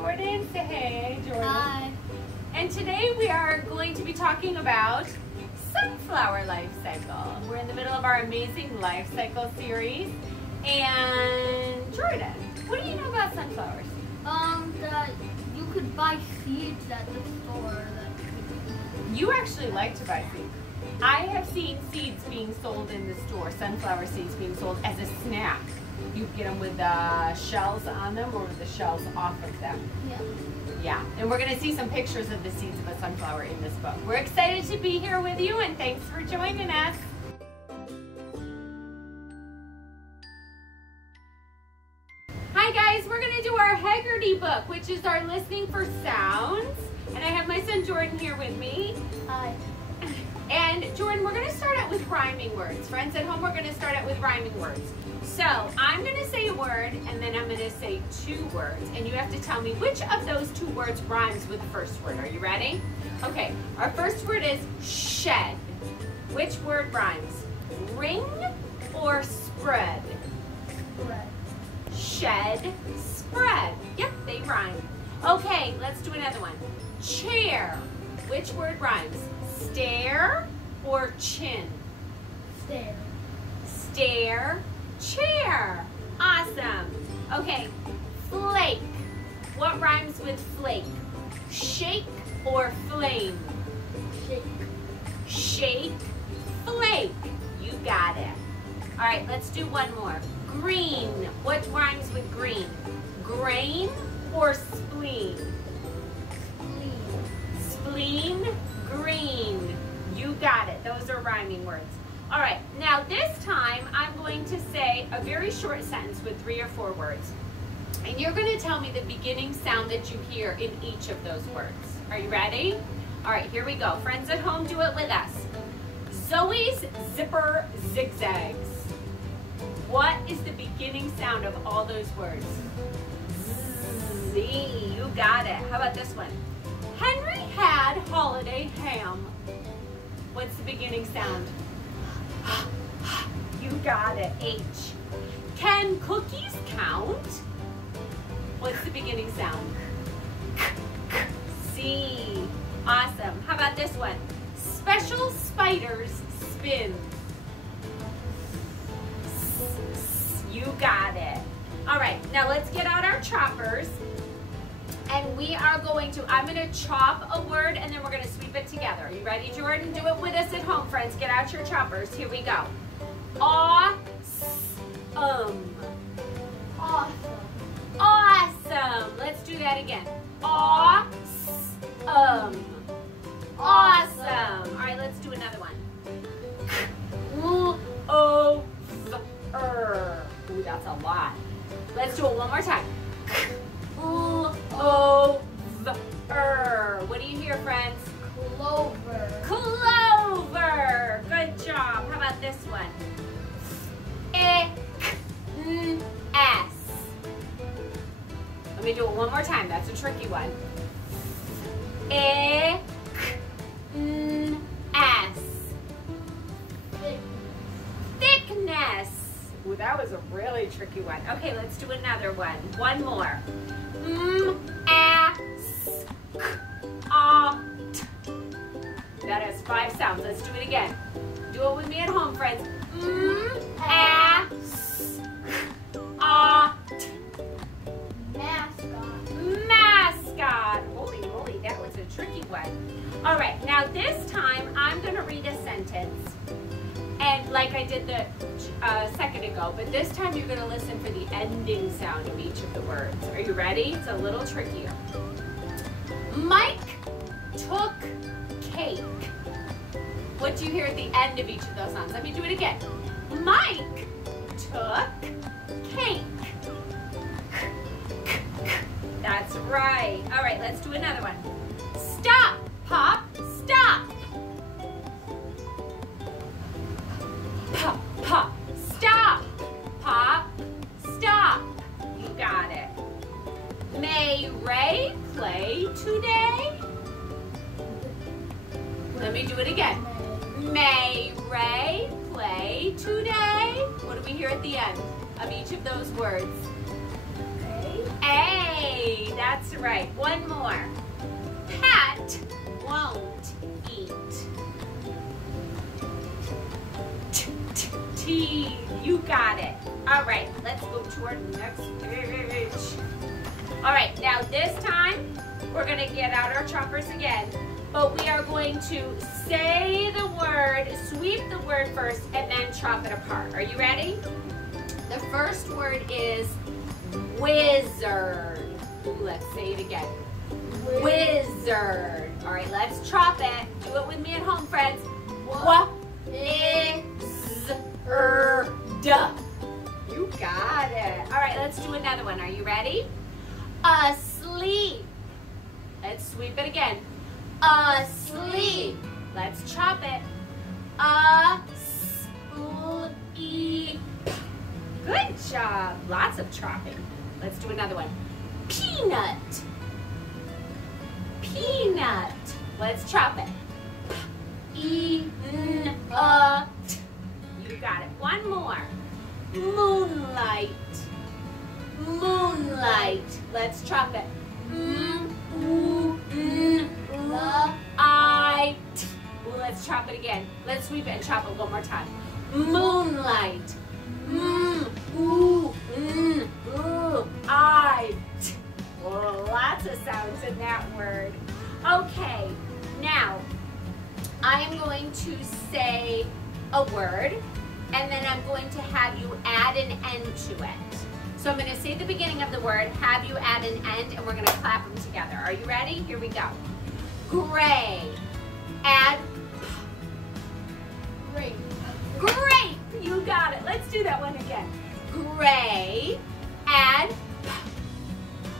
Jordan. Say hey, Jordan. Hi. And today we are going to be talking about sunflower life cycle. We're in the middle of our amazing life cycle series. And Jordan, what do you know about sunflowers? That you could buy seeds at the store. You actually like to buy seeds. I have seen seeds being sold in the store, sunflower seeds being sold as a snack. You get them with the shells on them or with the shells off of them. Yeah. Yeah, and we're going to see some pictures of the seeds of a sunflower in this book. We're excited to be here with you, and thanks for joining us. Hi guys, we're going to do our Heggerty book, which is our listening for sounds. And I have my son Jordan here with me. Hi. And Jordan, we're going to start out with rhyming words. Friends at home, we're going to start out with rhyming words. So I'm going to say a word, and then I'm going to say two words, and you have to tell me which of those two words rhymes with the first word. Are you ready? Okay, our first word is shed. Which word rhymes? Ring or spread? Spread. Shed, spread. Yep, they rhyme. Okay, let's do another one. Chair. Which word rhymes? Stare or chin? Stare. Stare, chair. Awesome. Okay, flake. What rhymes with flake? Shake or flame? Shake. Shake, flake. You got it. All right, let's do one more. Green. What rhymes with green? Grain or spleen? Spleen. Spleen, green. You got it. Those are rhyming words. All right, now this time I'm going to say a very short sentence with 3 or 4 words. And you're going to tell me the beginning sound that you hear in each of those words. Are you ready? All right, here we go. Friends at home, do it with us. Zoe's zipper zigzags. What is the beginning sound of all those words? Z. You got it. How about this one? Henry had holiday ham. What's the beginning sound? You got it. H. Can cookies count? What's the beginning sound? C. Awesome. How about this one? Special spiders spin. You got it. All right, now let's get out our choppers. And we are going to, I'm going to chop a word and then we're going to sweep it together. Are you ready, Jordan? Do it with us at home, friends. Get out your choppers. Here we go. Awesome. Awesome. Awesome. Let's do that again. Awesome. Awesome. All right, let's do another one. Ooh, that's a lot. Let's do it one more time. What do you hear, friends? Clover. Clover. Good job. How about this one? S. Let me do it one more time. That's a tricky one. S. Thickness. Ooh, that was a really tricky one. Okay, let's do another one. One more. That has 5 sounds. Let's do it again. Do it with me at home, friends. Mascot. Mascot. Holy moly, that was a tricky one. All right, now this time I'm going to read a sentence. And like I did the second ago, but this time you're going to listen for the ending sound of each of the words. Are you ready? It's a little trickier. Mike took cake. What do you hear at the end of each of those sounds? Let me do it again. Mike took cake. That's right. All right, let's do another one. Stop, Pop, stop. Pop, pop, stop. Pop, stop. You got it. May Ray play today? Let me do it again. May Ray play today? What do we hear at the end of each of those words? A. A. That's That's right. One more. Pat won't eat. T. You got it. All right, let's go to our next page. All right, now this time we're going to get out our choppers again, but we are going to say the word, sweep the word first, and then chop it apart. Are you ready? The first word is wizard. Ooh, let's say it again. Wizard. All right, let's chop it. Do it with me at home, friends. Wizard. You got it. All right, let's do another one. Are you ready? Asleep. Let's sweep it again. Asleep. Let's chop it. Asleep. Good job. Lots of chopping. Let's do another one. Peanut. Peanut. Let's chop it. E-N-U-T. You got it. One more. Moonlight. Moonlight. Let's chop it. M-O-O-N-L-I-T. Let's chop it again. Let's sweep it and chop it one more time. Moonlight. M-O-O-N-L-I-T. Well, lots of sounds in that word. Okay, now I am going to say a word, and then I'm going to have you add an end to it. So I'm going to say the beginning of the word, have you add an end, and we're going to clap them together. Are you ready? Here we go. Gray. Add. Great. Great. You got it. Let's do that one again. Gray. Add.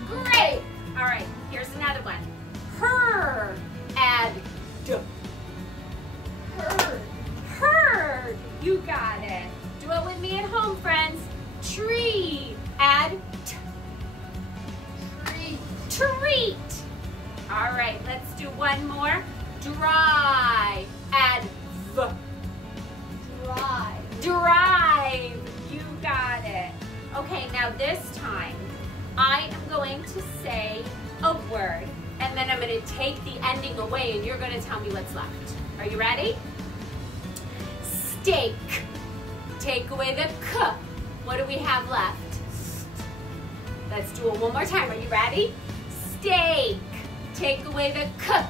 Great. All right. Here's another one. Her. Add. Herd. Herd. You got it. Do it with me at home, friends. Tree. Add. Treat. Treat. All right. Let's do one more. Dry. Add. Drive. Drive. You got it. Okay, now this time I am going to say a word, and then I'm going to take the ending away, and you're going to tell me what's left. Are you ready? Steak. Take away the k. What do we have left? Let's do it one more time. Are you ready? Steak. Take away the k.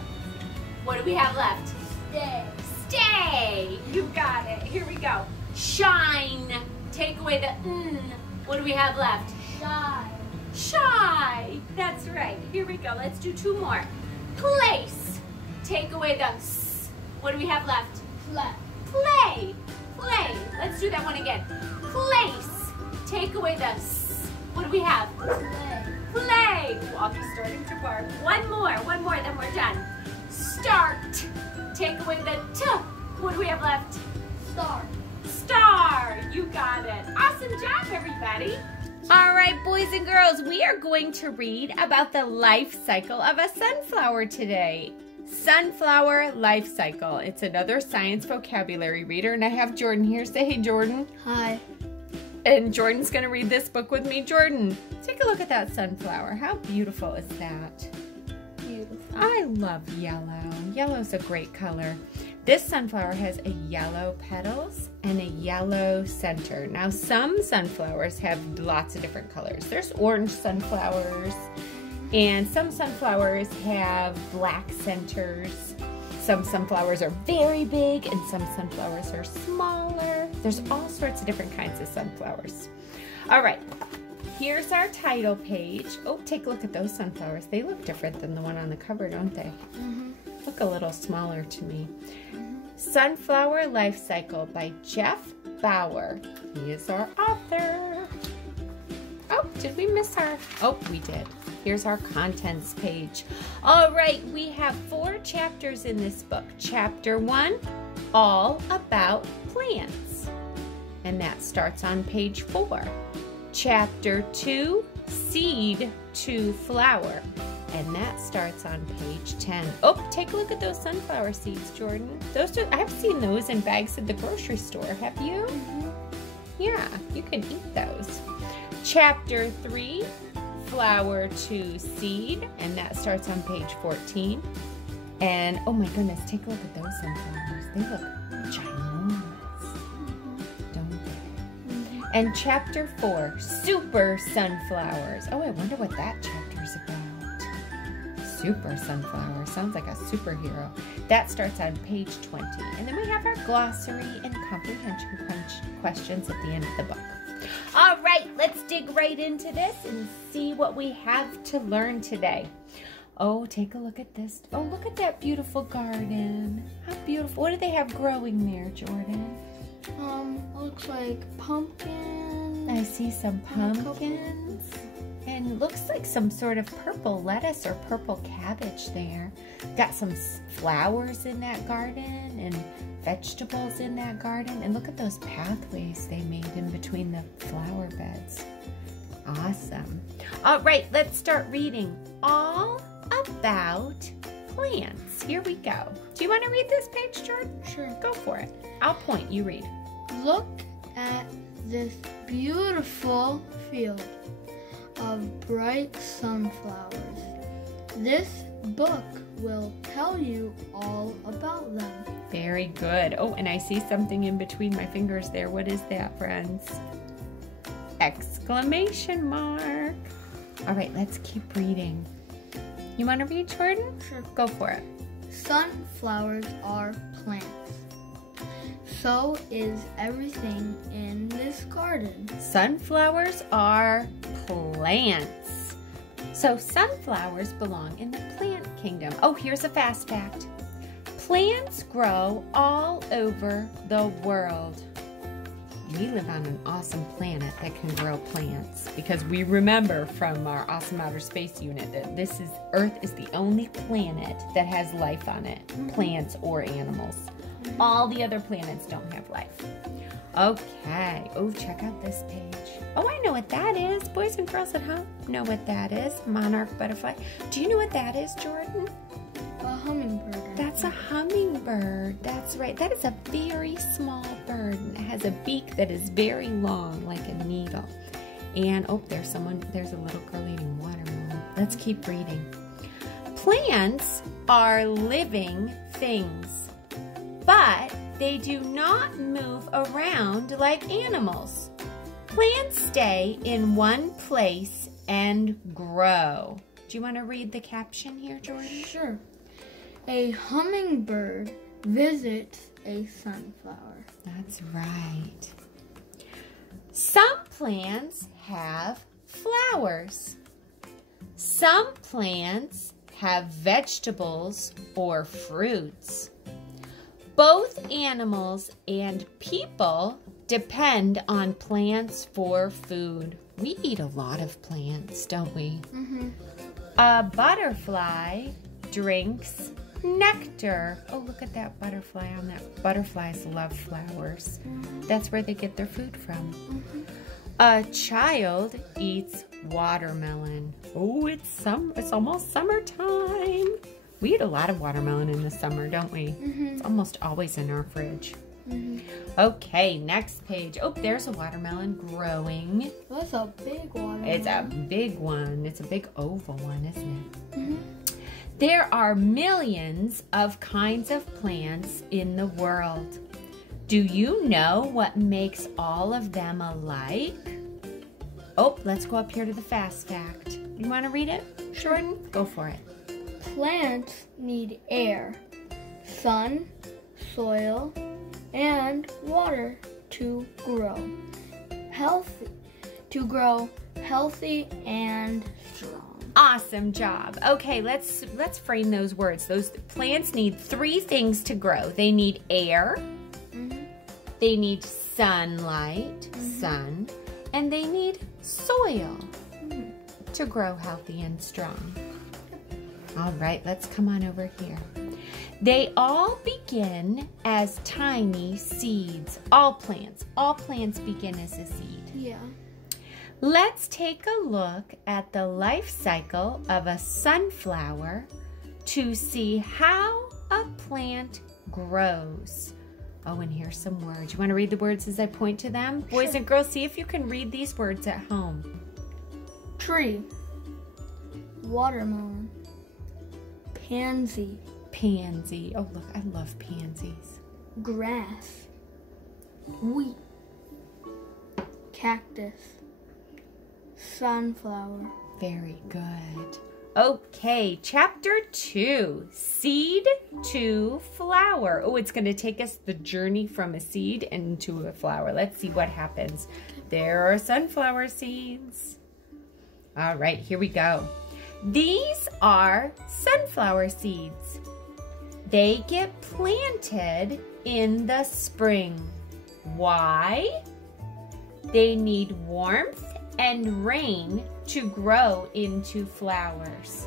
What do we have left? Stay. Stay. You got it. Here we go. Shine. Take away the n. What do we have left? Shy. Shy. That's right. Here we go. Let's do two more. Place. Take away the s. What do we have left? Play. Play. Play. Let's do that one again. Place. Take away the s. What do we have? Play. Play. Ooh, I'll be starting to bark. One more, then we're done. Start. Take away the t. What do we have left? Star. Star. You got it. Awesome job, everybody. All right, boys and girls, we are going to read about the life cycle of a sunflower today. Sunflower life cycle. It's another science vocabulary reader, and I have Jordan here. Say hey, Jordan. Hi. And Jordan's going to read this book with me. Jordan, take a look at that sunflower. How beautiful is that? Beautiful. I love yellow. Yellow's a great color. This sunflower has a yellow petals and a yellow center. Now, some sunflowers have lots of different colors. There's orange sunflowers, and some sunflowers have black centers. Some sunflowers are very big, and some sunflowers are smaller. There's all sorts of different kinds of sunflowers. All right, here's our title page. Oh, take a look at those sunflowers. They look different than the one on the cover, don't they? Mm-hmm. Look a little smaller to me. Sunflower Life Cycle by Jeff Bauer. He is our author. Oh, did we miss our? Oh, we did. Here's our contents page. All right, we have 4 chapters in this book. Chapter 1, all about plants. And that starts on page 4. Chapter 2, seed to flower. And that starts on page 10. Oh, take a look at those sunflower seeds, Jordan. I've seen those in bags at the grocery store. Have you? Mm-hmm. Yeah, you can eat those. Chapter 3, sunflower to seed, and that starts on page 14. And oh my goodness, take a look at those sunflowers. They look ginormous, don't they? And chapter 4, super sunflowers. Oh, I wonder what that chapter is about. Super sunflower, sounds like a superhero. That starts on page 20. And then we have our glossary and comprehension questions at the end of the book. All right, let's dig right into this and see what we have to learn today. Oh, take a look at this. Oh, look at that beautiful garden. How beautiful. What do they have growing there, Jordan? Looks like pumpkin. I see some pumpkins. And looks like some sort of purple lettuce or purple cabbage there. Got some flowers in that garden and vegetables in that garden. And look at those pathways they made in between the flower beds. Awesome. All right, let's start reading. All about plants. Here we go. Do you want to read this page, Jordan? Sure. Go for it. I'll point, you read. Look at this beautiful field of bright sunflowers. This book will tell you all about them. Very good. Oh, and I see something in between my fingers there. What is that, friends? Exclamation mark. All right, let's keep reading. You want to read, Jordan? Sure. Go for it. Sunflowers are plants. So is everything in this garden. Sunflowers are plants. So sunflowers belong in the plant kingdom. Oh, here's a fast fact. Plants grow all over the world. We live on an awesome planet that can grow plants because we remember from our Awesome Outer Space Unit that Earth is the only planet that has life on it, plants or animals. All the other planets don't have life. Okay. Oh, check out this page. Oh, I know what that is. Boys and girls at home know what that is. Monarch butterfly. Do you know what that is, Jordan? A hummingbird. That's a hummingbird. That's right. That is a very small bird. And it has a beak that is very long, like a needle. And oh, there's a little girl eating watermelon. Let's keep reading. Plants are living things, but they do not move around like animals. Plants stay in one place and grow. Do you want to read the caption here, Jordan? Sure. A hummingbird visits a sunflower. That's right. Some plants have flowers. Some plants have vegetables or fruits. Both animals and people depend on plants for food. We eat a lot of plants, don't we? Mm-hmm. A butterfly drinks nectar. Oh, look at that butterfly on that. Butterflies love flowers. That's where they get their food from. A child eats watermelon. Oh, it's almost summertime. We eat a lot of watermelon in the summer, don't we? It's almost always in our fridge. Okay, next page. Oh, there's a watermelon growing. That's a big watermelon. It's a big one. It's a big oval one, isn't it? There are millions of kinds of plants in the world. Do you know what makes all of them alike? Oh, let's go up here to the fast fact. You want to read it, Jordan? Go for it. Plants need air, sun, soil, and water to grow healthy and strong. Awesome job. Okay, let's frame those words. Those plants need 3 things to grow. They need air, they need sunlight, sun, and they need soil to grow healthy and strong. All right, let's come on over here. They all begin as tiny seeds. All plants begin as a seed. Yeah. Let's take a look at the life cycle of a sunflower to see how a plant grows. Oh, and here's some words. You want to read the words as I point to them? Boys and girls, see if you can read these words at home. Tree. Watermelon. Pansy. Pansy. Oh, look, I love pansies. Grass. Wheat. Cactus. Sunflower. Very good. Okay, chapter 2, seed to flower. Oh, it's going to take us the journey from a seed into a flower. Let's see what happens. There are sunflower seeds. All right, here we go. These are sunflower seeds. They get planted in the spring. Why? They need warmth and rain to grow into flowers.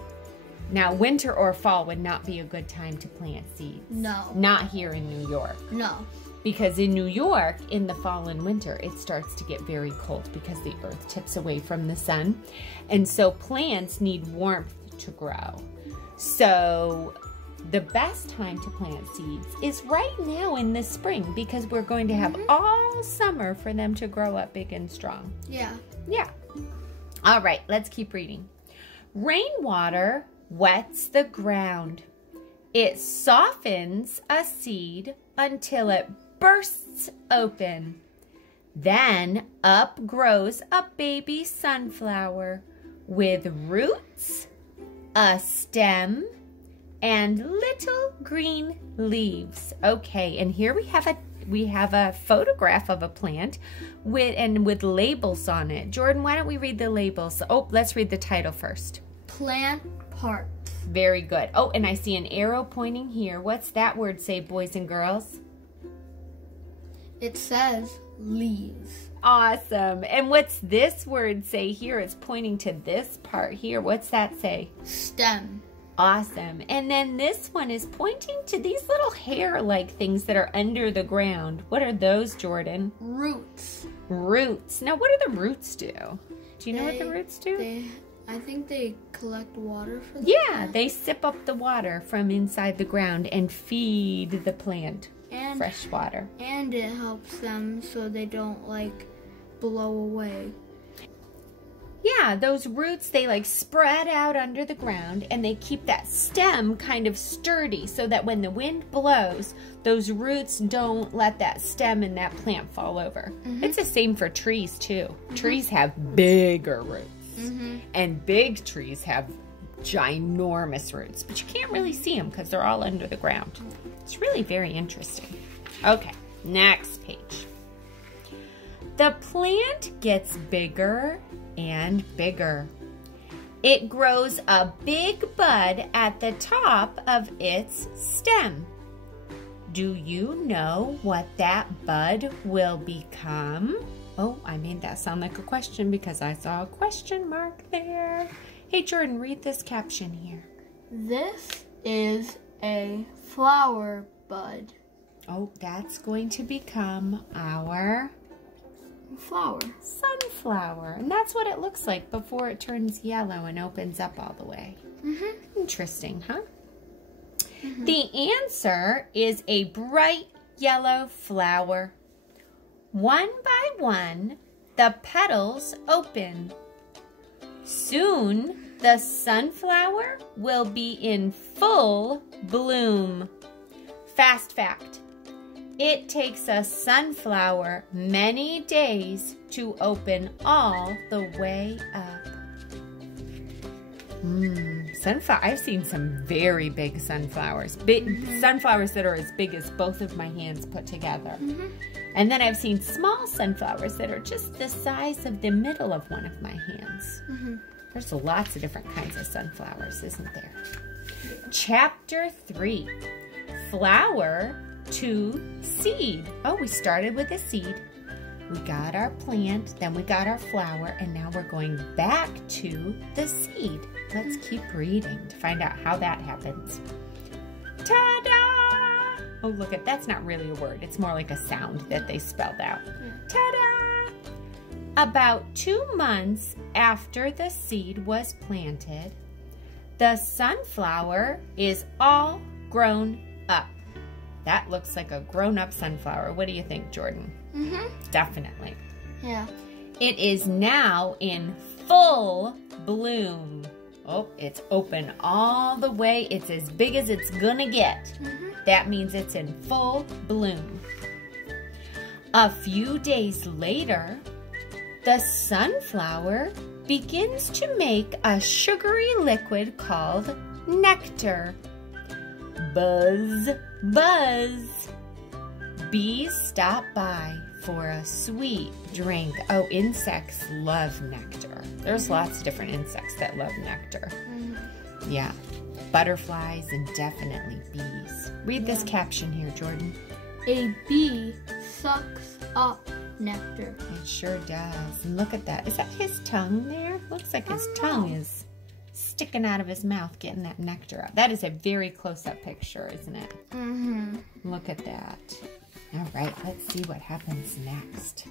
Now, winter or fall would not be a good time to plant seeds. No. Not here in New York. No. Because in New York, in the fall and winter, it starts to get very cold because the earth tips away from the sun. And so plants need warmth to grow. So the best time to plant seeds is right now in the spring because we're going to have all summer for them to grow up big and strong. Yeah. Yeah. All right, let's keep reading. Rainwater wets the ground. It softens a seed until it bursts open. Then up grows a baby sunflower with roots, a stem, and little green leaves. Okay, and here we have a photograph of a plant with labels on it. Jordan, why don't we read the labels? Oh, let's read the title first. Plant parts. Very good. Oh, and I see an arrow pointing here. What's that word say, boys and girls? It says leaves. Awesome. And what's this word say here? It's pointing to this part here. What's that say? Stem. Awesome. And then this one is pointing to these little hair-like things that are under the ground. What are those, Jordan? Roots. Roots. Now, what do the roots do? Do you know what the roots do? I think they collect water for the Yeah, plant. they sip up the water from inside the ground and feed the plant fresh water. And it helps them so they don't, like, blow away. Yeah, those roots, they like spread out under the ground and they keep that stem kind of sturdy so that when the wind blows, those roots don't let that stem and that plant fall over. It's the same for trees too. Trees have bigger roots and big trees have ginormous roots, but you can't really see them because they're all under the ground. It's really very interesting. Okay, next page. The plant gets bigger and bigger. It grows a big bud at the top of its stem. Do you know what that bud will become? Oh, I made that sound like a question because I saw a question mark there. Hey, Jordan, read this caption here. This is a flower bud. Oh, that's going to become our Flower. sunflower. And that's what it looks like before it turns yellow and opens up all the way. Interesting, huh? The answer is a bright yellow flower. One by one, the petals open. Soon, the sunflower will be in full bloom. Fast fact. It takes a sunflower many days to open all the way up. Sunflower. I've seen some very big sunflowers. Big sunflowers that are as big as both of my hands put together. And then I've seen small sunflowers that are just the size of the middle of one of my hands. There's lots of different kinds of sunflowers, isn't there? Chapter 3. Flower to seed. Oh, we started with a seed. We got our plant, then we got our flower, and now we're going back to the seed. Let's keep reading to find out how that happens. Ta-da! Oh, look at that's not really a word. It's more like a sound that they spelled out. Ta-da! About 2 months after the seed was planted, the sunflower is all grown up. That looks like a grown-up sunflower. What do you think, Jordan? Definitely. Yeah. It is now in full bloom. Oh, it's open all the way. It's as big as it's gonna get. That means it's in full bloom. A few days later, the sunflower begins to make a sugary liquid called nectar. Buzz, buzz. Bees stop by for a sweet drink. Oh, insects love nectar. There's lots of different insects that love nectar. Yeah, butterflies and definitely bees. Read this caption here, Jordan. A bee sucks up nectar. It sure does. And look at that. Is that his tongue there? Looks like his tongue is sticking out of his mouth getting that nectar out. That is a very close-up picture, isn't it? Look at that. All right, let's see what happens next.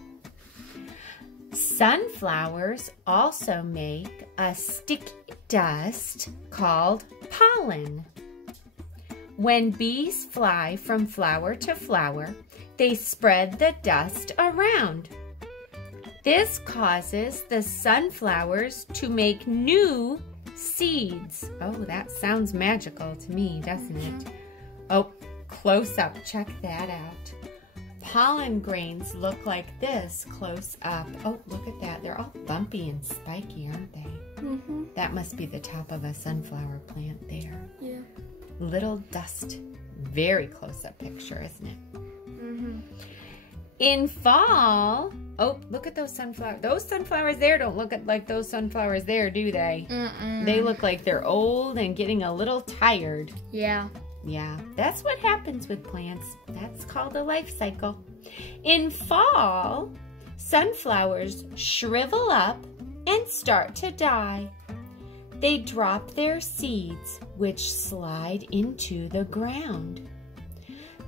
Sunflowers also make a sticky dust called pollen. When bees fly from flower to flower, they spread the dust around. This causes the sunflowers to make new seeds. Oh, that sounds magical to me, doesn't it? Oh, close up, check that out. Pollen grains look like this close up. Oh, look at that. They're all bumpy and spiky, aren't they? That must be the top of a sunflower plant there. Yeah. Little dust. Very close-up picture, isn't it? In fall, oh, look at those sunflowers. Those sunflowers there don't look like those sunflowers there, do they? They look like they're old and getting a little tired. Yeah. Yeah, that's what happens with plants. That's called a life cycle. In fall, sunflowers shrivel up and start to die. They drop their seeds, which slide into the ground.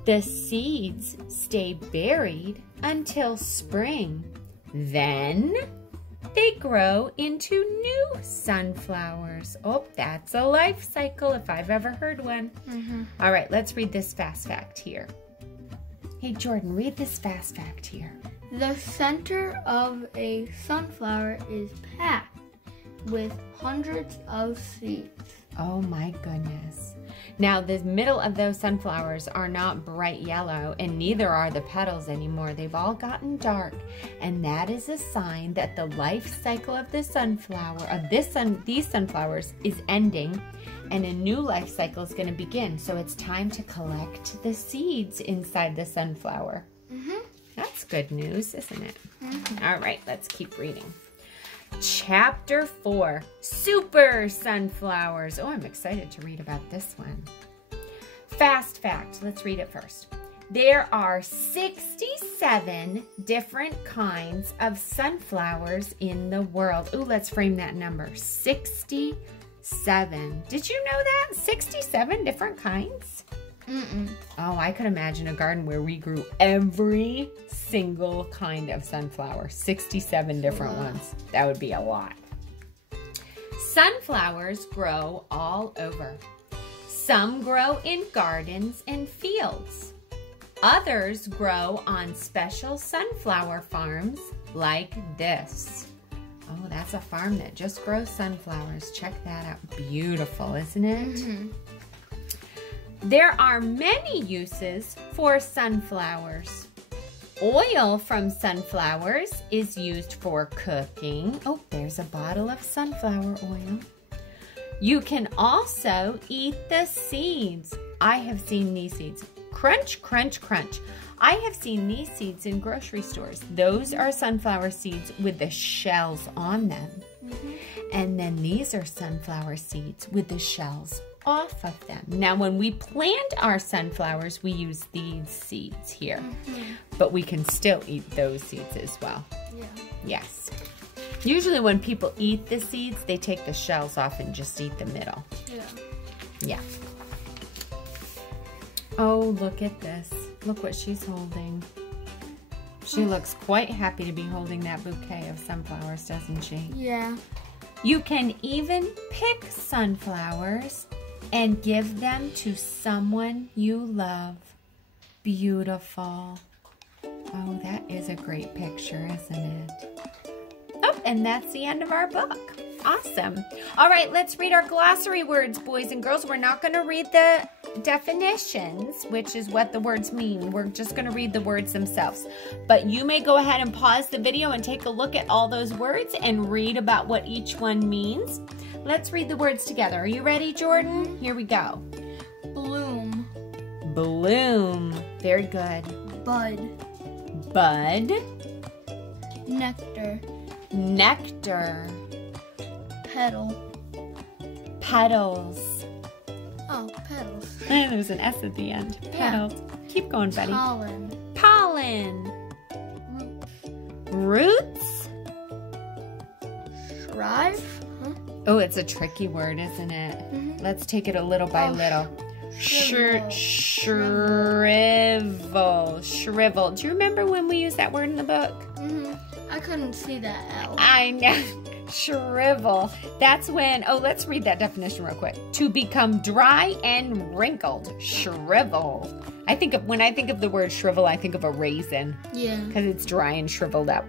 The seeds stay buried until spring. Then they grow into new sunflowers. Oh, that's a life cycle if I've ever heard one. All right, let's read this fast fact here. Hey, Jordan, read this fast fact here. The center of a sunflower is packed with hundreds of seeds. Oh my goodness. Now the middle of those sunflowers are not bright yellow, and neither are the petals anymore. They've all gotten dark, and that is a sign that the life cycle of the sunflower, of these sunflowers, is ending, and a new life cycle is going to begin. So it's time to collect the seeds inside the sunflower. That's good news, isn't it? All right, let's keep reading. Chapter 4, Super Sunflowers. Oh, I'm excited to read about this one. Fast fact, let's read it first. There are 67 different kinds of sunflowers in the world. Ooh, let's frame that number, 67. Did you know that? 67 different kinds? Oh, I could imagine a garden where we grew every single kind of sunflower. 67 different ones. That would be a lot. Sunflowers grow all over. Some grow in gardens and fields. Others grow on special sunflower farms like this. Oh, that's a farm that just grows sunflowers. Check that out. Beautiful, isn't it? There are many uses for sunflowers. Oil from sunflowers is used for cooking. Oh, there's a bottle of sunflower oil. You can also eat the seeds. I have seen these seeds. Crunch, crunch, crunch. I have seen these seeds in grocery stores. Those are sunflower seeds with the shells on them. And then these are sunflower seeds with the shells off of them. Now, when we plant our sunflowers, we use these seeds here, but we can still eat those seeds as well. Yes. Usually when people eat the seeds, they take the shells off and just eat the middle. Yeah. Oh, look at this. Look what she's holding. She looks quite happy to be holding that bouquet of sunflowers, doesn't she? Yeah. You can even pick sunflowers and give them to someone you love. Beautiful. Oh, that is a great picture, isn't it? Oh, and that's the end of our book. Awesome. All right, let's read our glossary words, boys and girls. We're not going to read the definitions, which is what the words mean. We're just going to read the words themselves. But you may go ahead and pause the video and take a look at all those words and read about what each one means. Let's read the words together. Are you ready, Jordan? Here we go. Bloom. Bloom. Very good. Bud. Bud. Nectar. Nectar. Petal. Petals. Oh, petals. There's an S at the end. Yeah. Petals. Keep going, buddy. Pollen. Pollen. Roots. Roots. Shrive. Huh? Oh, it's a tricky word, isn't it? Mhm. Let's take it a little by little. Shrivel. Shrivel. Shrivel. Do you remember when we used that word in the book? I couldn't see that L. I know. Shrivel. That's when, oh, let's read that definition real quick. To become dry and wrinkled. Shrivel. When I think of the word shrivel, I think of a raisin. Yeah. Because it's dry and shriveled up.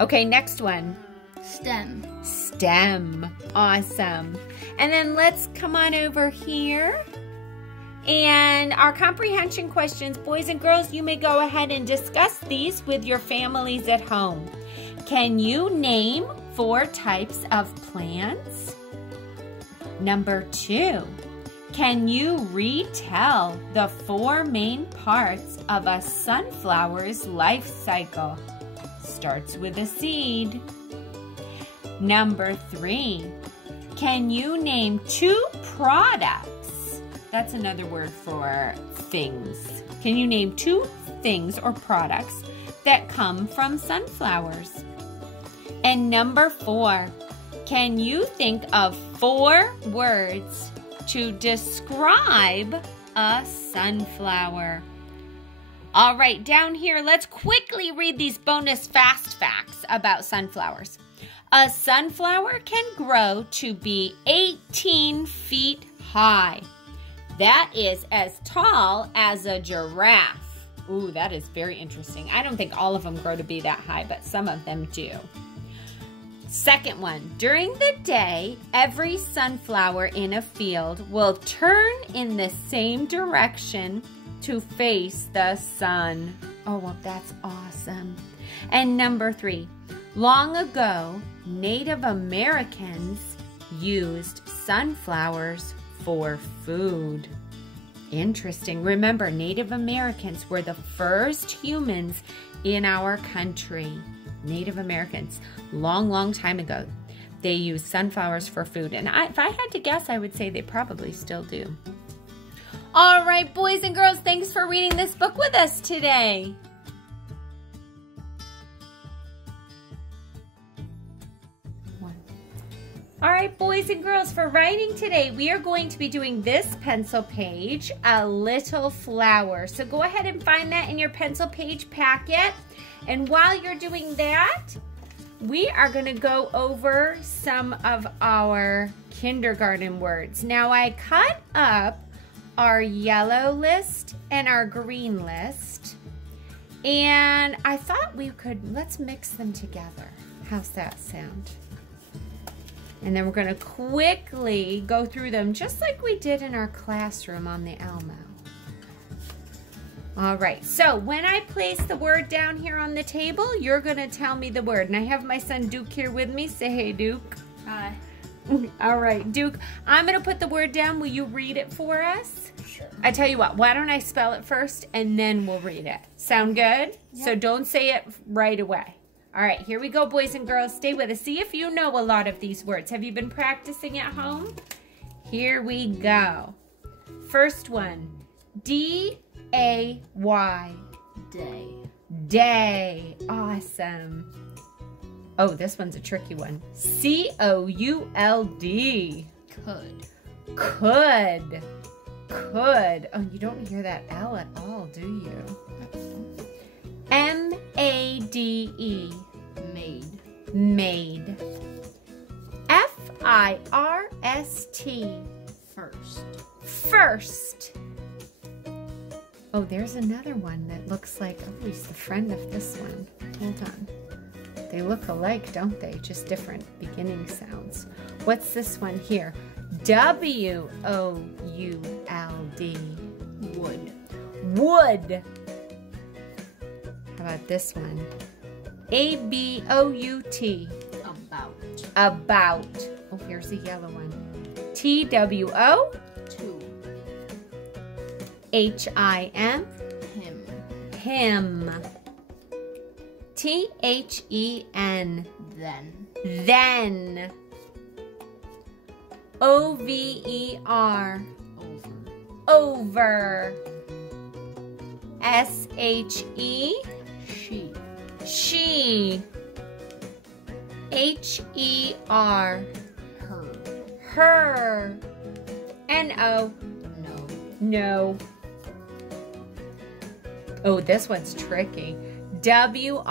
Okay, next one. Stem. Stem. Awesome. And then let's come on over here. And our comprehension questions, boys and girls, you may go ahead and discuss these with your families at home. Can you name 4 types of plants? Number 2, can you retell the 4 main parts of a sunflower's life cycle? Starts with a seed. Number 3, can you name 2 products? That's another word for things. Can you name 2 things or products that come from sunflowers? And number 4, can you think of 4 words to describe a sunflower? All right, down here, let's quickly read these bonus fast facts about sunflowers. A sunflower can grow to be 18 feet high. That is as tall as a giraffe. Ooh, that is very interesting. I don't think all of them grow to be that high, but some of them do. Second one, during the day, every sunflower in a field will turn in the same direction to face the sun. Oh, well, that's awesome. And number 3, long ago, Native Americans used sunflowers for food. Interesting. Remember, Native Americans were the first humans in our country. Native Americans, long time ago, they used sunflowers for food. And if I had to guess, I would say they probably still do. All right, boys and girls, thanks for reading this book with us today. All right, boys and girls, for writing today, we are going to be doing this pencil page, A Little Flower. So go ahead and find that in your pencil page packet. And while you're doing that, we are going to go over some of our kindergarten words. Now, I cut up our yellow list and our green list. And I thought let's mix them together. How's that sound? And then we're going to quickly go through them just like we did in our classroom on the Elmo. All right, so when I place the word down here on the table, you're going to tell me the word. And I have my son Duke here with me. Say hey, Duke. Hi. All right, Duke, I'm going to put the word down. Will you read it for us? Sure. I tell you what, why don't I spell it first and then we'll read it. Sound good? Yep. So don't say it right away. All right, here we go, boys and girls. Stay with us. See if you know a lot of these words. Have you been practicing at home? Here we go. First one, D-A-Y. Day. Day. Awesome. Oh, this one's a tricky one. C-O-U-L-D. Could. Could. Could. Oh, you don't hear that L at all, do you? M-A-D-E. Made. Made. F-I-R-S-T. First. First. Oh, there's another one that looks like, oh, he's the friend of this one. Hold on. They look alike, don't they? Just different beginning sounds. What's this one here? W-O-U-L-D. Wood. Wood. How about this one? A-B-O-U-T. About. About. Oh, here's the yellow one. T-W-O. Two. H-I-M. Him. Him. T-H-E-N. Then. Then. O-V-E-R. Over. Over. S-H-E. She. She. H-E-R. Her. Her. N-O. No. No. Oh, this one's tricky. W-R-I-T-E.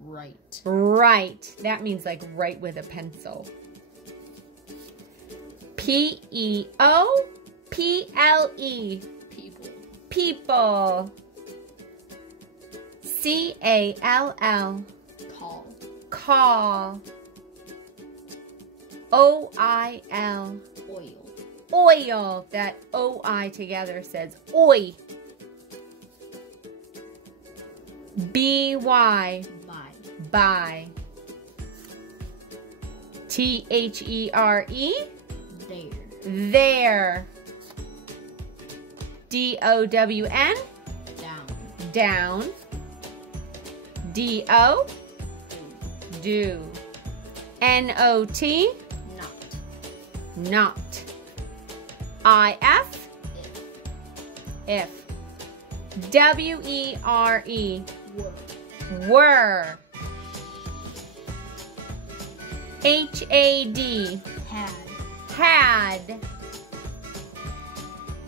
Right. Right. That means like write with a pencil. P-E-O-P-L-E. People. People. C-A-L-L. Call. Call. O-I-L. Oil. Oil. That O-I together says oi. B-Y. Buy. Buy. T-H-E-R-E. There. There. D-O-W-N. Down. Down. D-O. Do. N-O-T. Not. Not. I-F. If. If. W-E-R-E. Were. Were. H-A-D. Had. Had.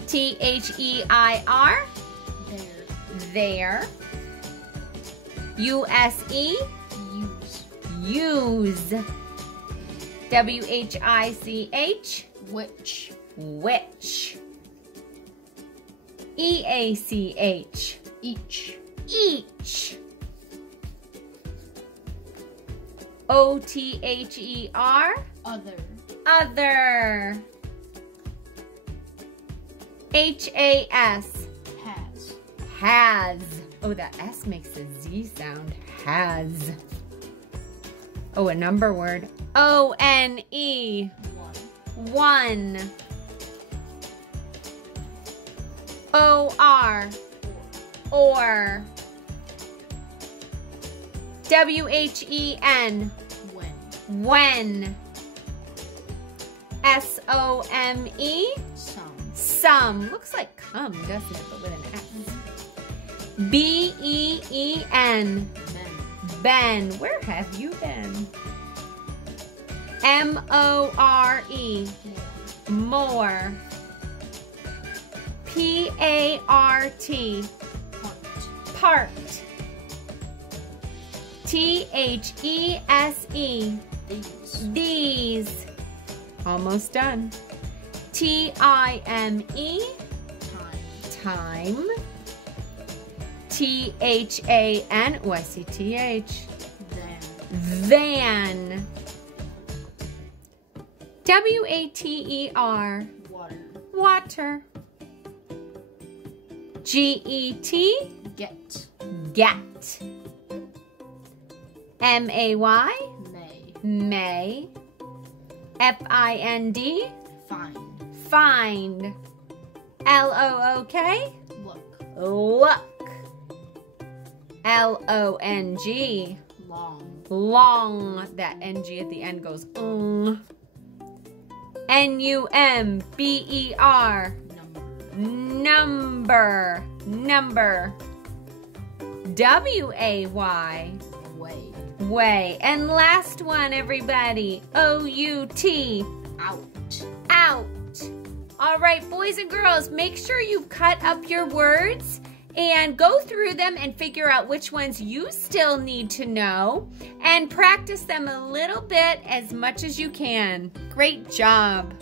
T-H-E-I-R. There. There. U-S-E. Use. Use. W-H-I-C-H. Which. Which. E-A-C-H. Each. Each. O-T-H-E-R. Other. Other. H-A-S. Has. Has. Oh, that S makes a Z sound. Has. Oh, a number word. O-N-E. One. One. O-R. Or. W-H-E-N. When. When. S-O-M-E. Some. Some. Looks like come, doesn't it? But with an S. B-E-E-N. Then. Ben. Where have you been? M-O-R-E. More. P-A-R-T. Part. Part. T-H-E-S-E. These. These. Almost done. T-I-M-E. Time. Time. T-H-A-N. Oh, I see T-H. Then. Van. W-A-T-E-R. Water. Water. G-E-T. Get. Get. M-A-Y. May. May. F-I-N-D. Find. Find. L-O-O-K. Look. Look. L-O-N-G. Long. Long. That N-G at the end goes N-U-M-B-E-R. Number. Number. W-A-Y. Way. Way. And last one, everybody. O-U-T. Out. Out. All right, boys and girls, make sure you cut up your words and go through them and figure out which ones you still need to know and practice them a little bit as much as you can. Great job.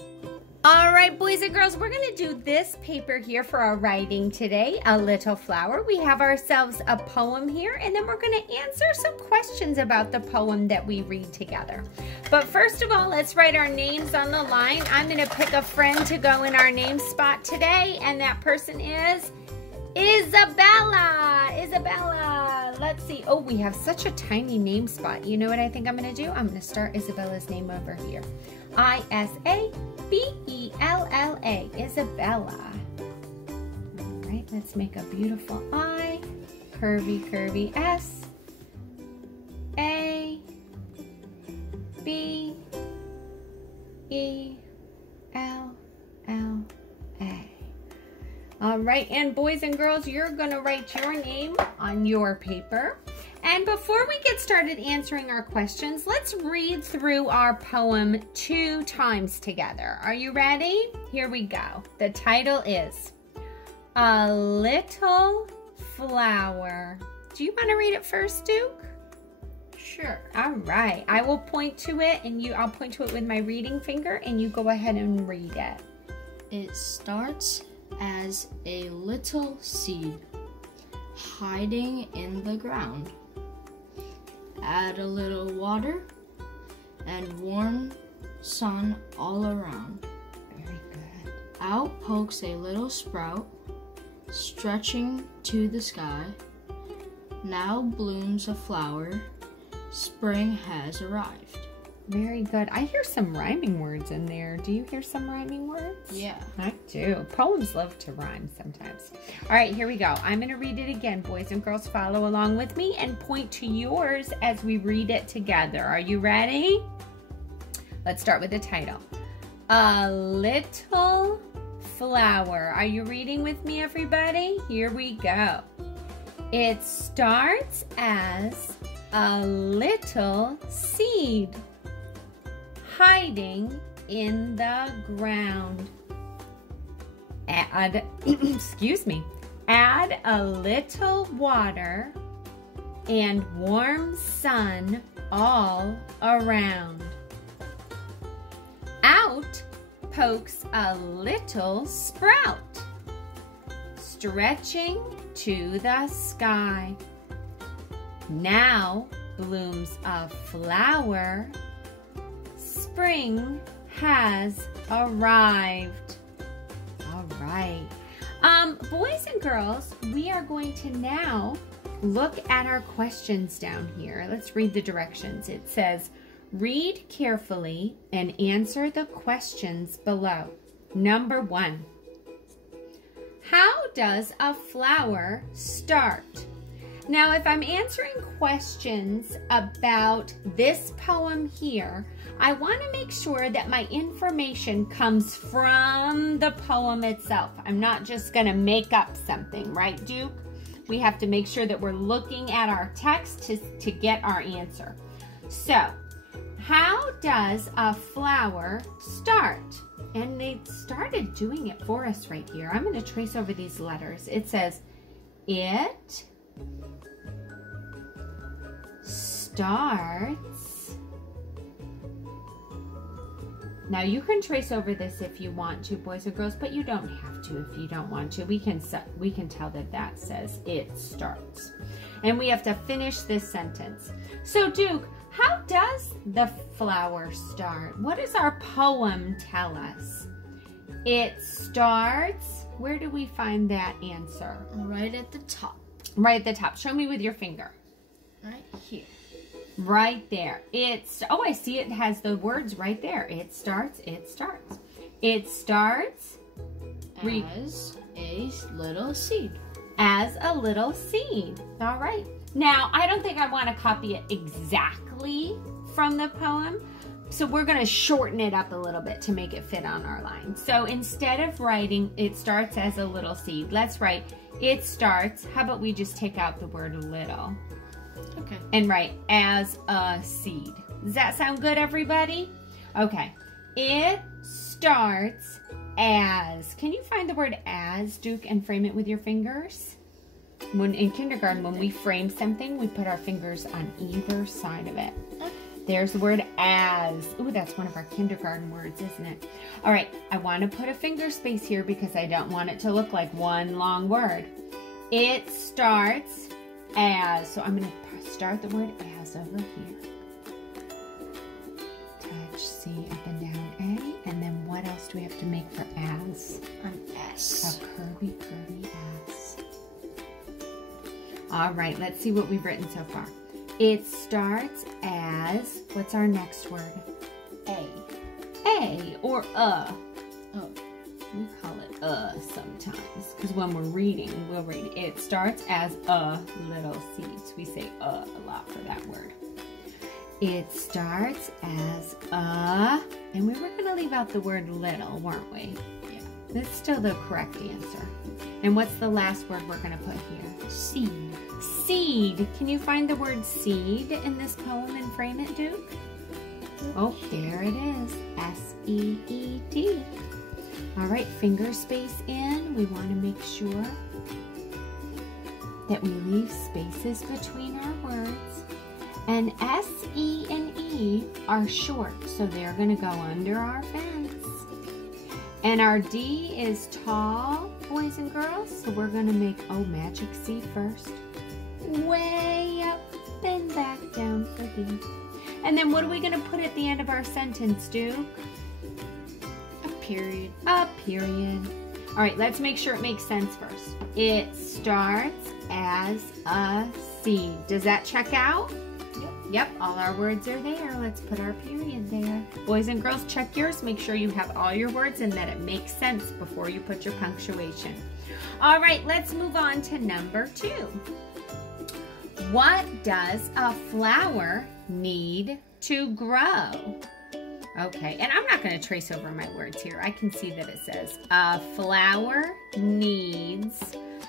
All right, boys and girls, we're going to do this paper here for our writing today, A Little Flower. We have ourselves a poem here, and then we're going to answer some questions about the poem that we read together. But first of all, let's write our names on the line. I'm going to pick a friend to go in our name spot today, and that person is Isabella. Isabella. Let's see. Oh, we have such a tiny name spot. You know what I think I'm going to do? I'm going to start Isabella's name over here. I-S-A-B-E-L-L-A, Isabella. All right, let's make a beautiful I, curvy, curvy S, A, B, E, L, L, A. All right, and boys and girls, you're gonna write your name on your paper. And before we get started answering our questions, let's read through our poem 2 times together. Are you ready? Here we go. The title is A Little Flower. Do you want to read it first, Duke? Sure. All right. I will point to it, and I'll point to it with my reading finger, and you go ahead and read it. It starts as a little seed hiding in the ground. Add a little water and warm sun all around. Very good. Out pokes a little sprout, stretching to the sky. Now blooms a flower. Spring has arrived. Very good. I hear some rhyming words in there. Do you hear some rhyming words? Yeah. I do. Poems love to rhyme sometimes. All right, here we go. I'm going to read it again. Boys and girls, follow along with me and point to yours as we read it together. Are you ready? Let's start with the title. A Little Flower. Are you reading with me, everybody? Here we go. It starts as a little seed hiding in the ground. Add, excuse me, add a little water and warm sun all around. Out pokes a little sprout, stretching to the sky. Now blooms a flower. Spring has arrived. All right. Boys and girls, we are going to now look at our questions down here. Let's read the directions. It says, read carefully and answer the questions below. Number 1. How does a flower start? Now, if I'm answering questions about this poem here, I want to make sure that my information comes from the poem itself. I'm not just going to make up something, right, Duke? We have to make sure that we're looking at our text to get our answer. So, how does a flower start? And they started doing it for us right here. I'm going to trace over these letters. It says, it starts. Now you can trace over this if you want to, boys and girls, but you don't have to if you don't want to. We can tell that says it starts. And we have to finish this sentence. So Duke, how does the flower start? What does our poem tell us? It starts, where do we find that answer? Right at the top. Right at the top. Show me with your finger. Right here. Right there. Oh, I see it has the words right there. It starts, it starts. It starts as a little seed. As a little seed. All right. Now, I don't think I want to copy it exactly from the poem, so we're going to shorten it up a little bit to make it fit on our line. So instead of writing, it starts as a little seed, let's write, it starts, how about we just take out the word little? Okay. And write as a seed. Does that sound good, everybody? Okay. It starts as. Can you find the word as, Duke, and frame it with your fingers? When in kindergarten, when we frame something, we put our fingers on either side of it. There's the word as. Ooh, that's one of our kindergarten words, isn't it? All right, I want to put a finger space here because I don't want it to look like one long word. It starts as. So I'm going to start the word as over here. Touch C up and down A. And then what else do we have to make for as? An S. A curvy S. All right, let's see what we've written so far. It starts as, what's our next word? A. A or Oh. We call it sometimes, because when we're reading, we'll read it starts as a little seeds. We say a lot for that word. It starts as and we were going to leave out the word little, weren't we? Yeah. That's still the correct answer. And what's the last word we're going to put here? Seed. Seed. Can you find the word seed in this poem and frame it, Duke? Oh, there it is. S-E-E-D. All right, finger space in. We want to make sure that we leave spaces between our words. And S, E, and E are short, so they're going to go under our fence. And our D is tall, boys and girls, so we're going to make, magic C first. Way up and back down for D. And then what are we going to put at the end of our sentence, Duke? A period. A period. All right, let's make sure it makes sense first. It starts as a seed. Does that check out? Yep, all our words are there. Let's put our period there. Boys and girls, check yours. Make sure you have all your words and that it makes sense before you put your punctuation. All right, let's move on to number 2. What does a flower need to grow? Okay, and I'm not going to trace over my words here. I can see that it says a flower needs.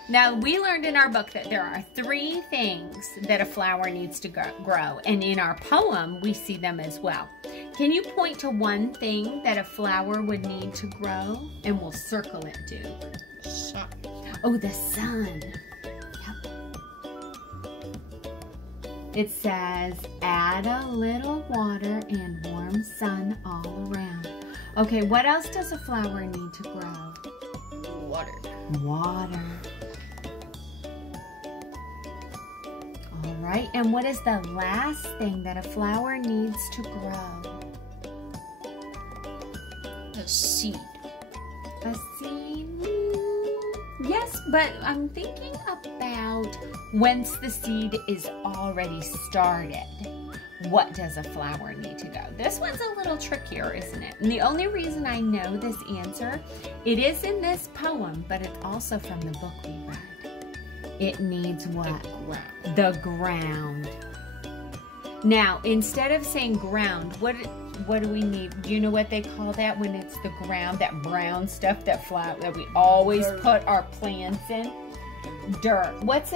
Now, we learned in our book that there are 3 things that a flower needs to grow, and in our poem, we see them as well. Can you point to one thing that a flower would need to grow? And we'll circle it, Duke. Sun. Oh, the sun. It says, add a little water and warm sun all around. Okay, what else does a flower need to grow? Water. Water. All right, and what is the last thing that a flower needs to grow? A seed. A seed? Yes, but I'm thinking about once the seed is already started, what does a flower need to go? This one's a little trickier, isn't it? And the only reason I know this answer, it is in this poem, but it's also from the book we read. It needs what? The ground. Now, instead of saying ground, what do we need? Do you know what they call that when it's the ground, that brown stuff that we always put our plants in? Dirt. What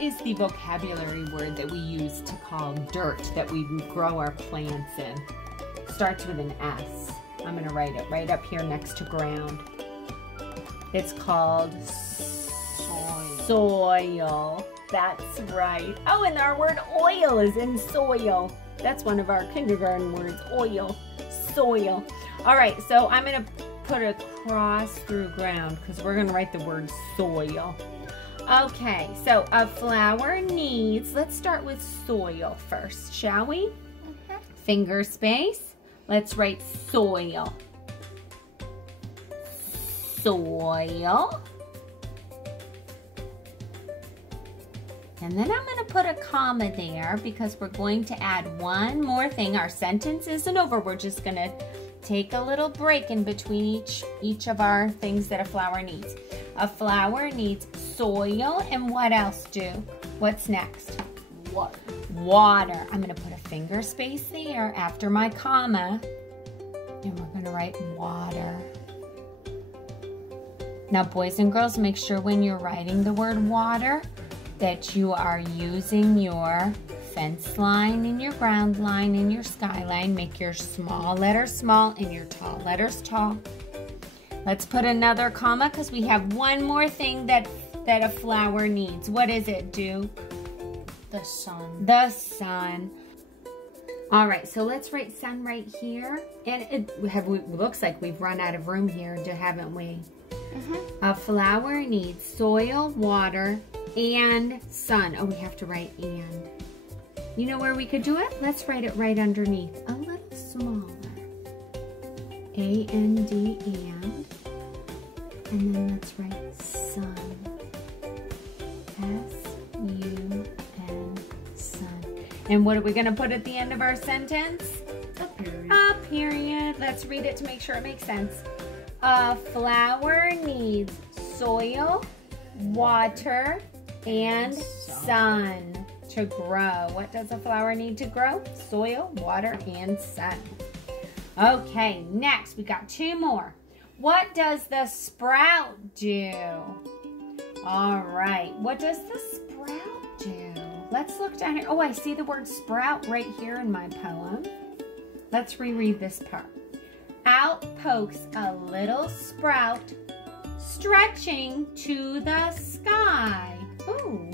is the vocabulary word that we use to call dirt that we grow our plants in? Starts with an S. I'm going to write it right up here next to ground. It's called soil. That's right. Oh, and our word oil is in soil. That's one of our kindergarten words, oil, soil. All right, so I'm going to put a cross through ground because we're going to write the word soil. Okay, so a flower needs, let's start with soil first, shall we? Finger space. Let's write soil. Soil. And then I'm going to put a comma there because we're going to add one more thing. Our sentence isn't over. We're just going to take a little break in between each of our things that a flower needs. A flower needs soil, and what else, Duke? What's next? Water. Water. I'm going to put a finger space there after my comma, and we're going to write water. Now, boys and girls, make sure when you're writing the word water that you are using your fence line and your ground line and your skyline. Make your small letters small and your tall letters tall. Let's put another comma because we have one more thing that a flower needs. What is it, Duke? The sun. The sun. All right, so let's write sun right here. And it looks like we've run out of room here, haven't we? A flower needs soil, water, and sun. Oh, we have to write and. You know where we could do it? Let's write it right underneath. A little smaller. A-N-D, and. And then let's write sun. S-U-N, sun. And what are we going to put at the end of our sentence? A period. A period. Let's read it to make sure it makes sense. A flower needs soil, water, and sun to grow. What does a flower need to grow? Soil, water, and sun. Okay, next we got 2 more. What does the sprout do? All right, what does the sprout do? Let's look down here. Oh, I see the word sprout right here in my poem. Let's reread this part. Out pokes a little sprout, stretching to the sky. Ooh.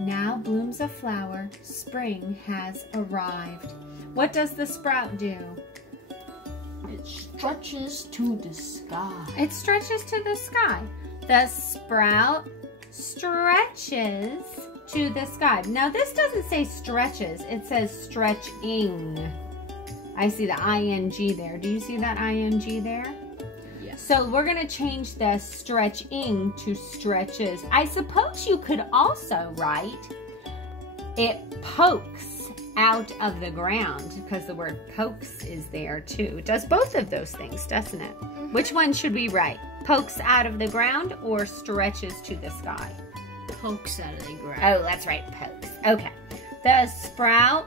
Now blooms a flower, spring has arrived. What does the sprout do? It stretches to the sky. It stretches to the sky. The sprout stretches to the sky. Now this doesn't say stretches, it says stretching. I see the ing there. Do you see that ing there? Yes. So we're gonna change the stretching to stretches. I suppose you could also write, it pokes out of the ground, because the word pokes is there too. It does both of those things, doesn't it? Which one should we write? Pokes out of the ground or stretches to the sky? Pokes out of the ground. Oh, that's right, pokes. Okay. The sprout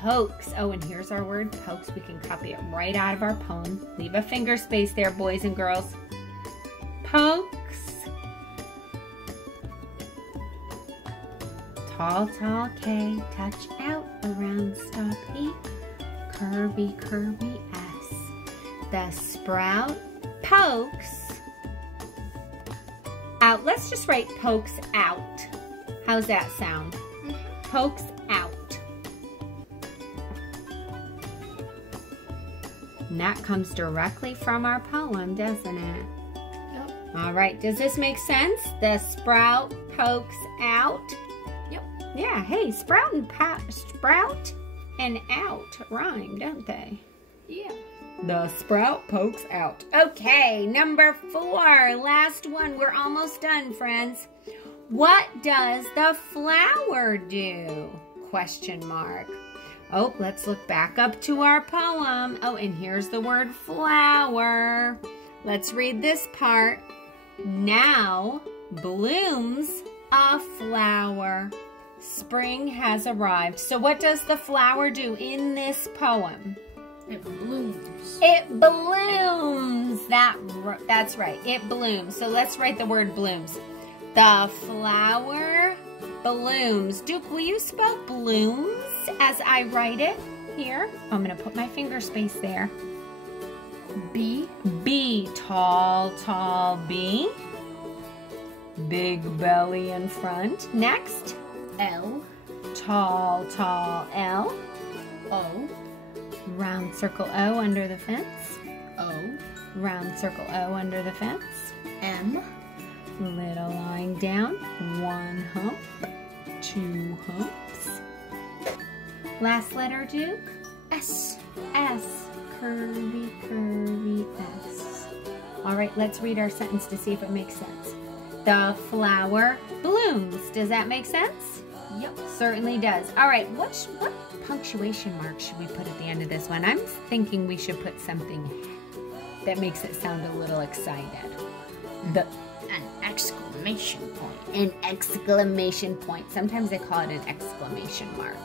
pokes. Oh, and here's our word pokes. We can copy it right out of our poem. Leave a finger space there, boys and girls. Pokes. Tall, tall K, touch out, around, stop E, curvy, curvy S. The sprout pokes out. Let's just write pokes out. How's that sound? Pokes out. And that comes directly from our poem, doesn't it? Yep. All right, does this make sense? The sprout pokes out. Yep. Yeah, hey, sprout and out rhyme, don't they? Yeah. The sprout pokes out. Okay, number 4, last one. We're almost done, friends. What does the flower do? Question mark. Oh, let's look back up to our poem. Oh, and here's the word flower. Let's read this part. Now blooms a flower. Spring has arrived. So what does the flower do in this poem? It blooms. It blooms. That's right. It blooms. So let's write the word blooms. The flower blooms. Duke, will you spell blooms as I write it here? I'm going to put my finger space there. B. B. Tall, tall B. Big belly in front. Next. L. Tall, tall L. O. Round circle O under the fence. O. Round circle O under the fence. M. Little line down. 1 hump. 2 humps. Last letter, Duke. S. S. Curvy, curvy S. All right, let's read our sentence to see if it makes sense. The flower blooms. Does that make sense? Yep. Certainly does. All right, what punctuation mark should we put at the end of this one? I'm thinking we should put something that makes it sound a little excited. An exclamation point. An exclamation point. Sometimes they call it an exclamation mark.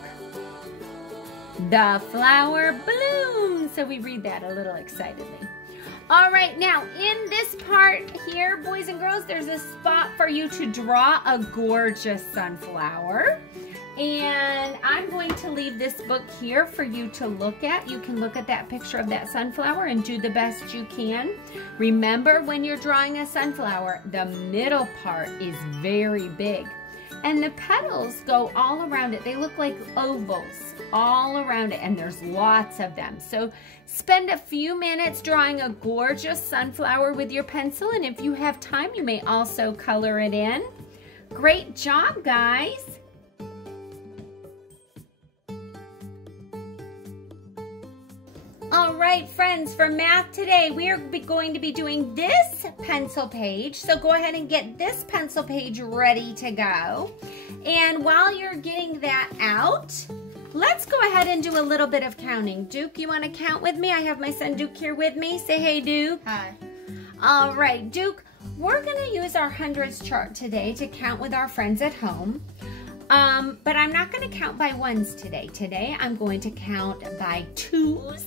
The flower blooms. So we read that a little excitedly. All right, now in this part here, boys and girls, there's a spot for you to draw a gorgeous sunflower. And I'm going to leave this book here for you to look at. You can look at that picture of that sunflower and do the best you can. Remember, when you're drawing a sunflower, the middle part is very big. And the petals go all around it. They look like ovals all around it, and there's lots of them. So spend a few minutes drawing a gorgeous sunflower with your pencil, and if you have time, you may also color it in. Great job, guys. All right, friends, for math today, we are going to be doing this pencil page. So go ahead and get this pencil page ready to go. And while you're getting that out, let's go ahead and do a little bit of counting. Duke, you want to count with me? I have my son Duke here with me. Say hey, Duke. Hi. All right, Duke, we're going to use our hundreds chart today to count with our friends at home. But I'm not going to count by ones today. Today, I'm going to count by twos,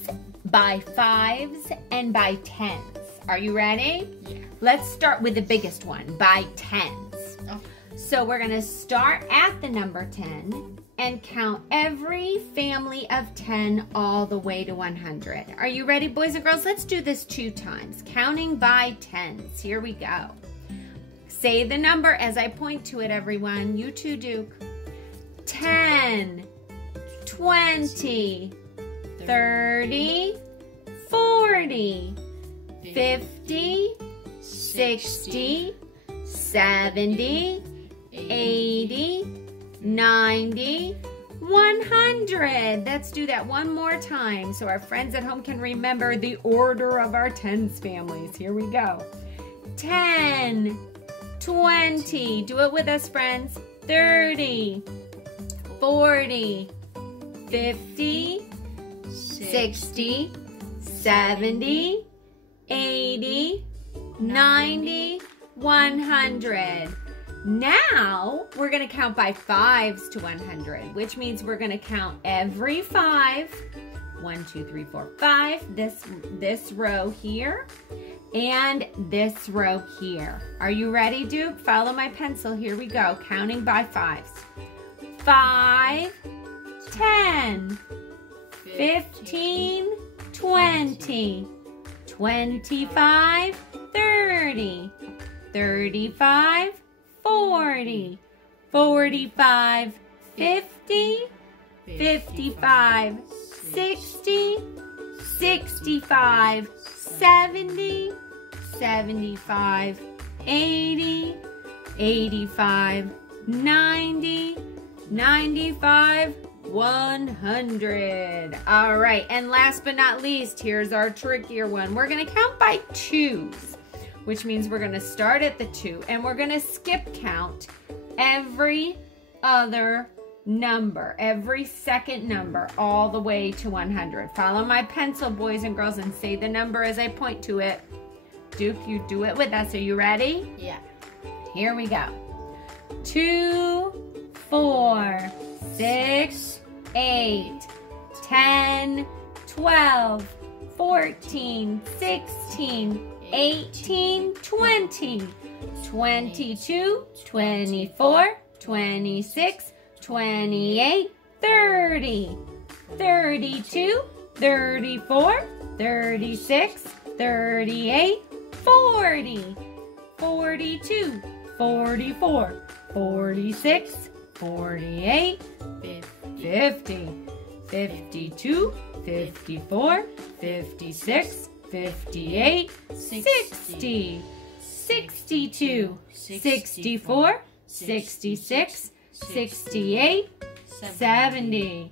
by fives, and by tens. Are you ready? Yeah. Let's start with the biggest one, by tens. Oh. So we're going to start at the number 10 and count every family of 10 all the way to 100. Are you ready, boys and girls? Let's do this 2 times, counting by tens. Here we go. Say the number as I point to it, everyone. You too, Duke. 10, 20, 30, 40, 50, 60, 70, 80, 90, 100. Let's do that one more time so our friends at home can remember the order of our tens families. Here we go. 10, 20, do it with us, friends. 30, 40, 50, 60, 70, 80, 90, 100. Now, we're going to count by fives to 100, which means we're going to count every 5. 1, 2, 3, 4, 5. This row here and this row here. Are you ready, Duke? Follow my pencil. Here we go. Counting by fives. 5, 10, 15, 20, 25, 30, 35, 40, 45, 50, 55, 60, 65, 70, 75, 80, 85, 90, 95, 100. All right, and last but not least, here's our trickier one. We're going to count by twos, which means we're going to start at the 2 and we're going to skip count every other number, every second number, all the way to 100. Follow my pencil, boys and girls, and say the number as I point to it. Duke, you do it with us. Are you ready? Yeah. Here we go. 2, 4, 6, 8, 10, 12, 14, 16, 18, 20, 22, 24, 26, 28, 30, 32, 34, 36, 38, 40, 42, 44, 46, 48, 50, 52, 54, 56, 58, 60, 62, 64, 66, 68, 70,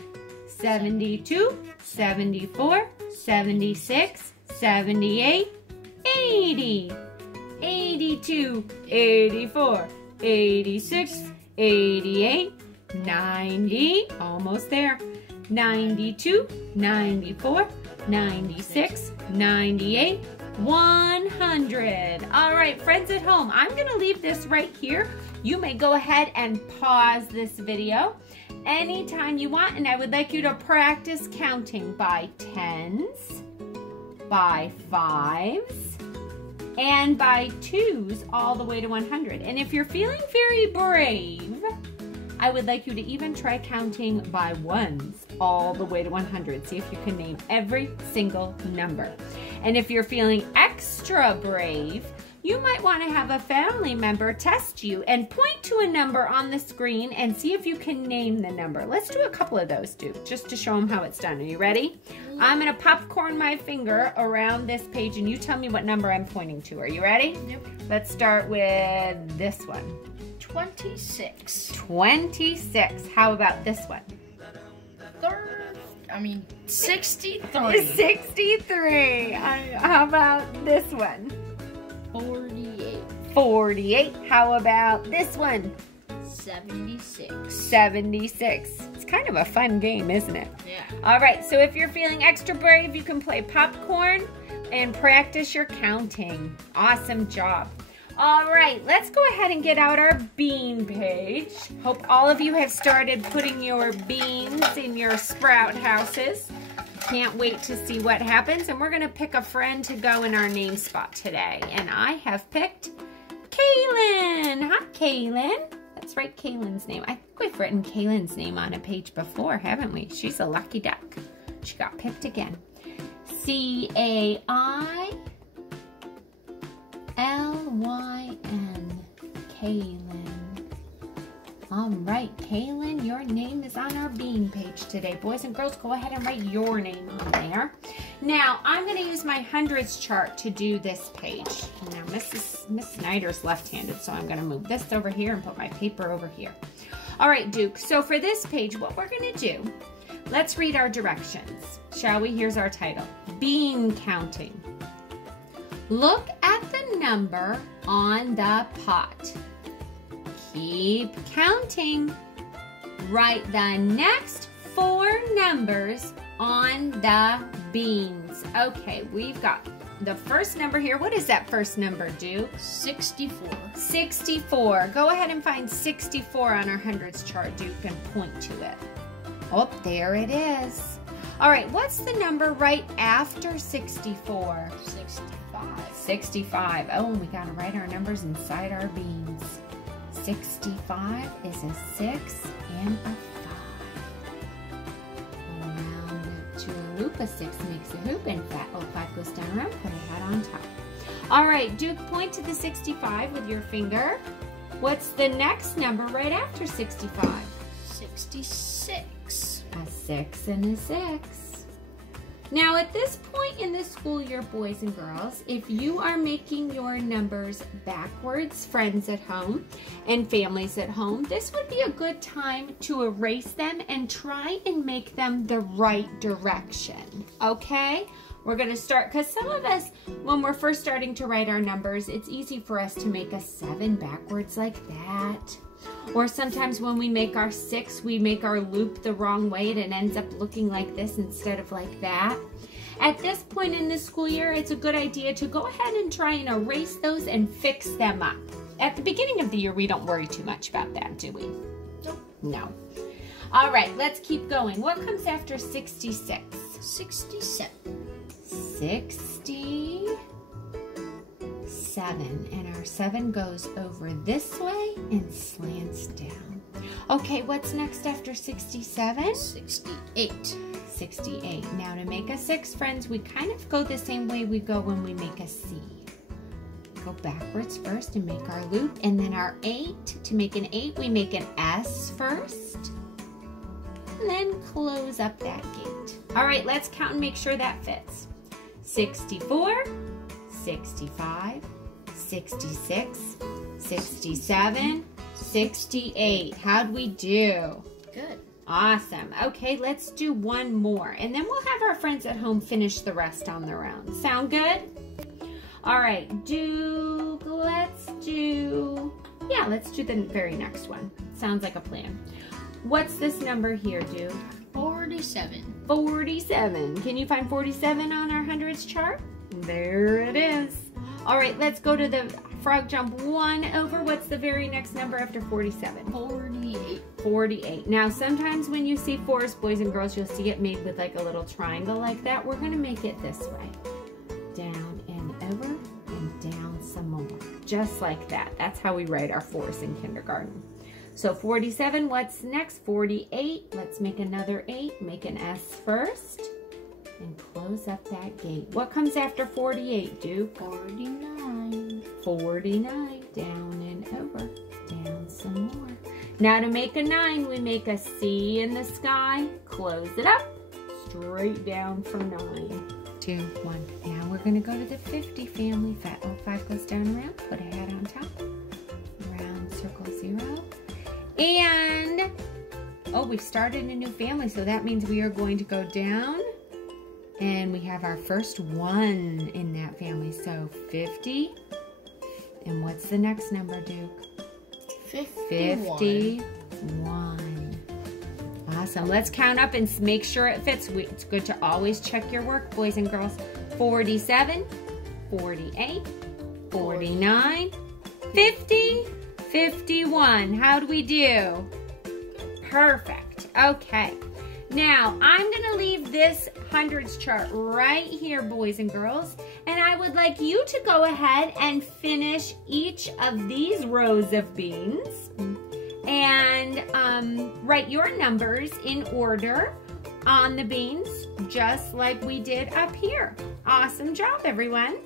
72, 74, 76, 78, 80, 82, 84, 86, 88, 90, almost there, 92, 94, 96, 98, 100. All right, friends at home, I'm going to leave this right here. You may go ahead and pause this video anytime you want, and I would like you to practice counting by tens, by fives, and by twos all the way to 100. And if you're feeling very brave, I would like you to even try counting by ones all the way to 100. See if you can name every single number. And if you're feeling extra brave, you might want to have a family member test you and point to a number on the screen and see if you can name the number. Let's do a couple of those, Duke, just to show them how it's done. Are you ready? I'm going to popcorn my finger around this page and you tell me what number I'm pointing to. Are you ready? Yep. Let's start with this one. 26. 26. How about this one? 63. 63. How about this one? 48. 48. How about this one? 76. 76. It's kind of a fun game, isn't it? Yeah. All right, so if you're feeling extra brave, you can play popcorn and practice your counting. Awesome job. All right, let's go ahead and get out our bean page. Hope all of you have started putting your beans in your sprout houses. Can't wait to see what happens. And we're going to pick a friend to go in our name spot today. And I have picked Kaylin. Hi, Kaylin. Let's write Kaylin's name. I think we've written Kaylin's name on a page before, haven't we? She's a lucky duck. She got picked again. C-A-I-L-Y-N. Kaylin. All right, Kaylin, your name is on our bean page today. Boys and girls, go ahead and write your name on there. Now, I'm going to use my hundreds chart to do this page. Now, Miss Snyder's left-handed, so I'm going to move this over here and put my paper over here. All right, Duke, so for this page, what we're going to do, let's read our directions, shall we? Here's our title, Bean Counting. Look at the number on the pot. Keep counting. Write the next 4 numbers on the beans. Okay, we've got the first number here. What is that first number, Duke? 64. 64. Go ahead and find 64 on our hundreds chart, Duke, and point to it. Oh, there it is. All right, what's the number right after 64? 65. 65. Oh, we got to write our numbers inside our beans. 65 is a 6 and a 5. Round it to a loop. A 6 makes a hoop, and 5 goes down around. Put a hat on top. All right, Duke, point to the 65 with your finger. What's the next number right after 65? 66. A 6 and a 6. Now, at this point in the school year, boys and girls, if you are making your numbers backwards, friends at home and families at home, this would be a good time to erase them and try and make them the right direction, okay? We're going to start, because some of us, when we're first starting to write our numbers, it's easy for us to make a 7 backwards like that. Or sometimes when we make our 6, we make our loop the wrong way and it ends up looking like this instead of like that. At this point in the school year, it's a good idea to go ahead and try and erase those and fix them up. At the beginning of the year, we don't worry too much about that, do we? Nope. No. All right, let's keep going. What comes after 66? 67. 67, and our 7 goes over this way and slants down. Okay, what's next after 67? 68. 68. Now to make a 6, friends, we kind of go the same way we go when we make a C. Go backwards first and make our loop, and then our 8. To make an 8, we make an S first, and then close up that gate. All right, let's count and make sure that fits. 64, 65, 66, 67, 68. How'd we do? Good. Awesome. Okay, let's do one more, and then we'll have our friends at home finish the rest on their own. Sound good? All right, Duke, let's do the very next one. Sounds like a plan. What's this number here, Duke? 47. 47. Can you find 47 on our hundreds chart? There it is. All right, let's go to the frog jump 1 over. What's the very next number after 47? 48. 48. Now, sometimes when you see 4s, boys and girls, you'll see it made with like a little triangle like that. We're going to make it this way. Down and over and down some more. Just like that. That's how we write our 4s in kindergarten. So 47, what's next? 48. Let's make another 8. Make an S first. And close up that gate. What comes after 48, Duke? 49. 49, down and over, down some more. Now to make a 9, we make a C in the sky, close it up, straight down for 9. 2, 1. Now we're going to go to the 50 family. 5 goes down around, put a hat on top, round circle 0. And, oh, we've started a new family, so that means we are going to go down. And we have our first 1 in that family. So 50. And what's the next number, Duke? 51. 51. Awesome. Let's count up and make sure it fits. It's good to always check your work, boys and girls. 47, 48, 49, 50, 51. How do we do? Perfect. Okay. Now, I'm going to leave this hundreds chart right here, boys and girls, and I would like you to go ahead and finish each of these rows of beans and write your numbers in order on the beans, just like we did up here. Awesome job, everyone.